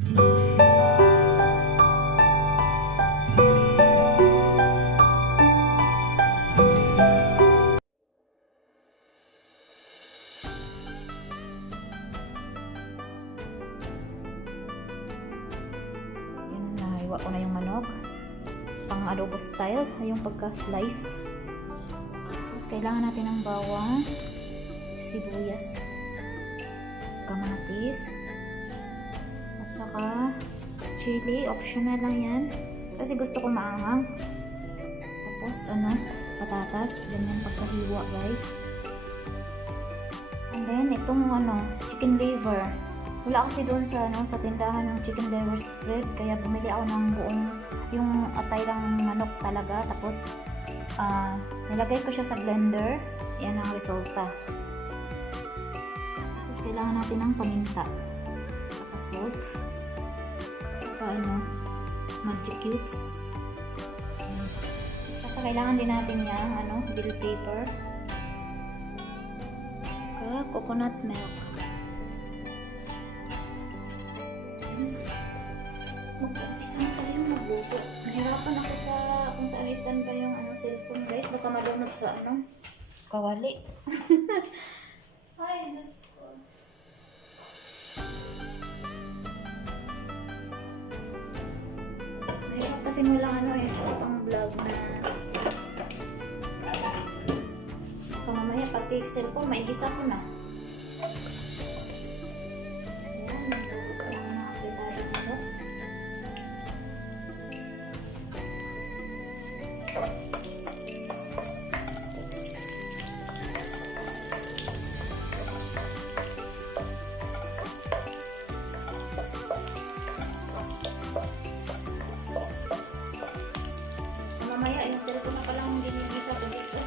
Nahiwa ko na yung manok. Pang adobo style, yung pagka-slice. Tapos kailangan natin ng bawang, sibuyas, kamatis, at saka chili. Optional lang yan. Kasi gusto ko maanghang. Tapos patatas. Ganyan pagkahiwa, guys. And then, itong chicken liver. Wala kasi doon sa tindahan ng chicken liver spread, kaya bumili ako ng buong, yung atay lang manok talaga. Tapos nilagay ko siya sa blender. Yan ang resulta. Tapos kailangan natin ng paminta, saka salt, saka magic cubes. Saka kailangan din natin yung bell pepper, saka coconut milk. Mag-umpisa na tayo magluto. Nahirapan ako kung saan i-stand pa yung cellphone, guys. Baka malunod sa kawali. Ay, Diyos ko. Nahirap kasi mula pang vlog na baka mamaya pati cellphone maigisa ko na. Mamaya yung cellphone na palang ginigisa ko dito.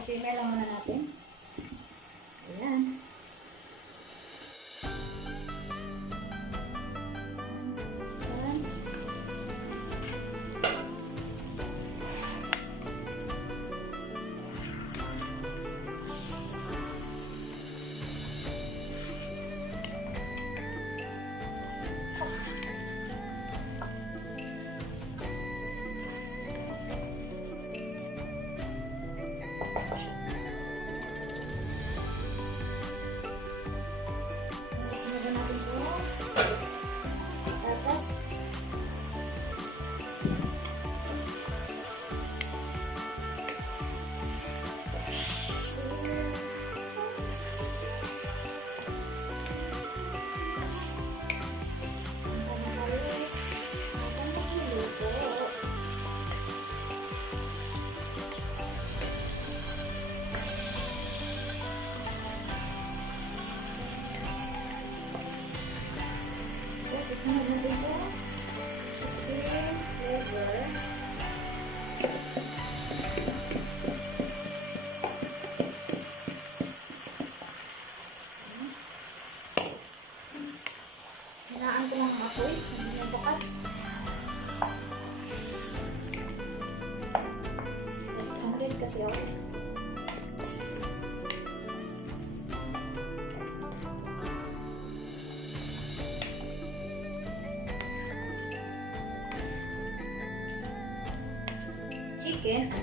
Simmer lang muna natin. Ayan. Sunod na dito. Chicken liver. Hinaan ko ng apoy. Hindi na bukas. Left-handed kasi ako.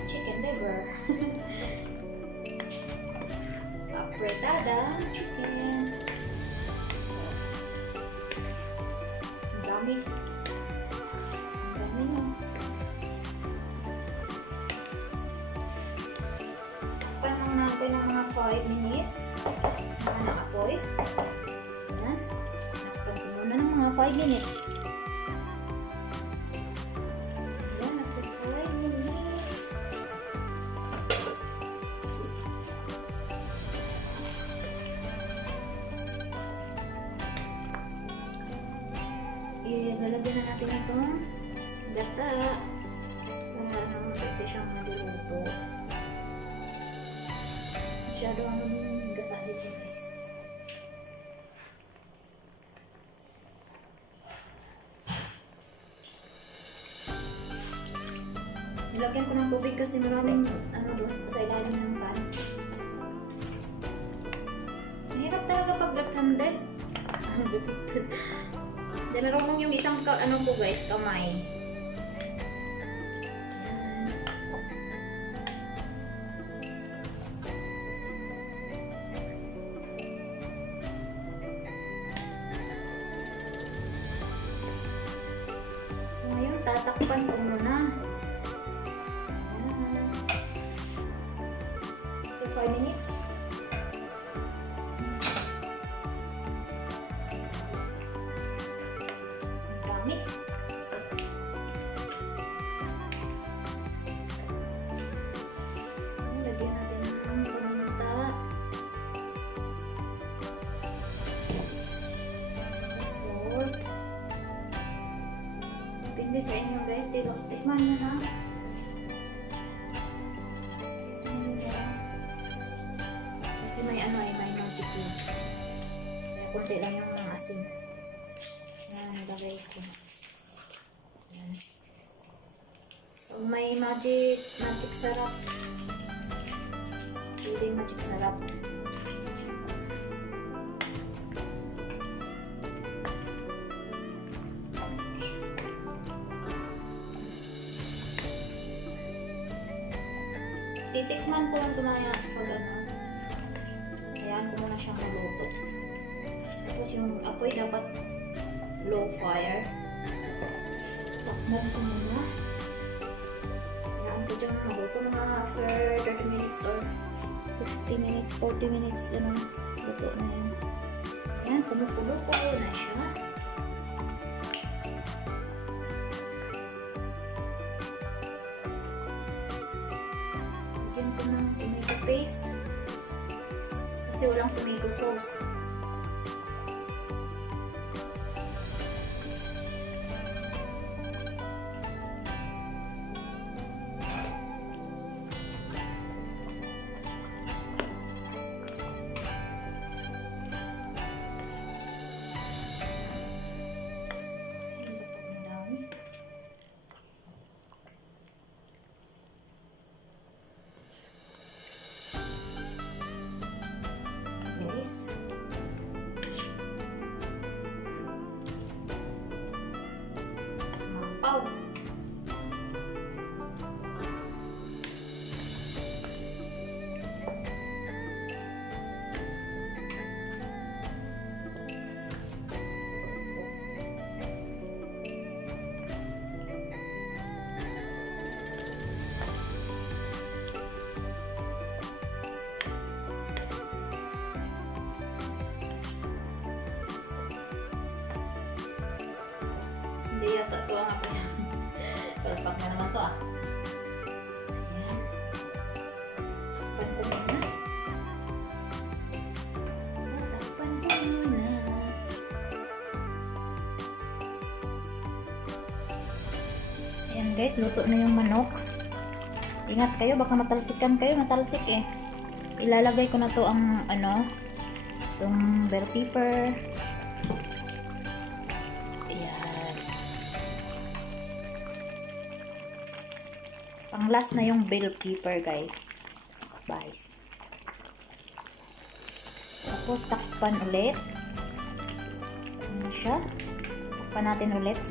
Chicken liver. Apretada chicken. Ang dami. Ang dami na. Takpan lang natin ng mga 5 minutes. Mga naapoy. Ayan. Takpan ko muna ng mga 5 minutes. Lalagyan na natin itong gata para pwede siyang maluluto. Masyado ang gata dito guys. Nilagyan ko ng tubig kasi maraming doon sa ilalim ng pan. Mahirap talaga pag left-handed. Dinarong yung isang ko guys, kamay. So ngayon tatakpan ko muna. After 5 minutes. Lagyan natin ng paminta at saka salt. Depende sa inyo guys, tikman nyo na. Kasi may magic yun. Kaya kunti lang yung mga asin. Yan, nilagay ko. Yan. So, may magic sarap. Pwede magic sarap. Titikman ko lang tumaya pag hayaan ko muna siyang maluto. Tapos yung apoy dapat low fire. Takman ko muna. Hayaan ko dyan maluto mga after 30 minutes or 50 minutes, 40 minutes, luto na yun. Ayan, kumukulo-kulo na siya. Lagyan ko ng tomato paste. Kasi walang tomato sauce. Guys. Mapaw. Hindi yata ito ang ako. Palpak na naman ito ah. Ayan. Takpan ko muna. Takpan ko muna. guys, luto na yung manok. Ingat kayo, baka matalsikan kayo, matalsik eh. Ilalagay ko na to ang itong bell pepper. Ayan. Pang last na yung bell pepper, guys. Tapos takpan ulit. Ano siya? Takpan natin ulit.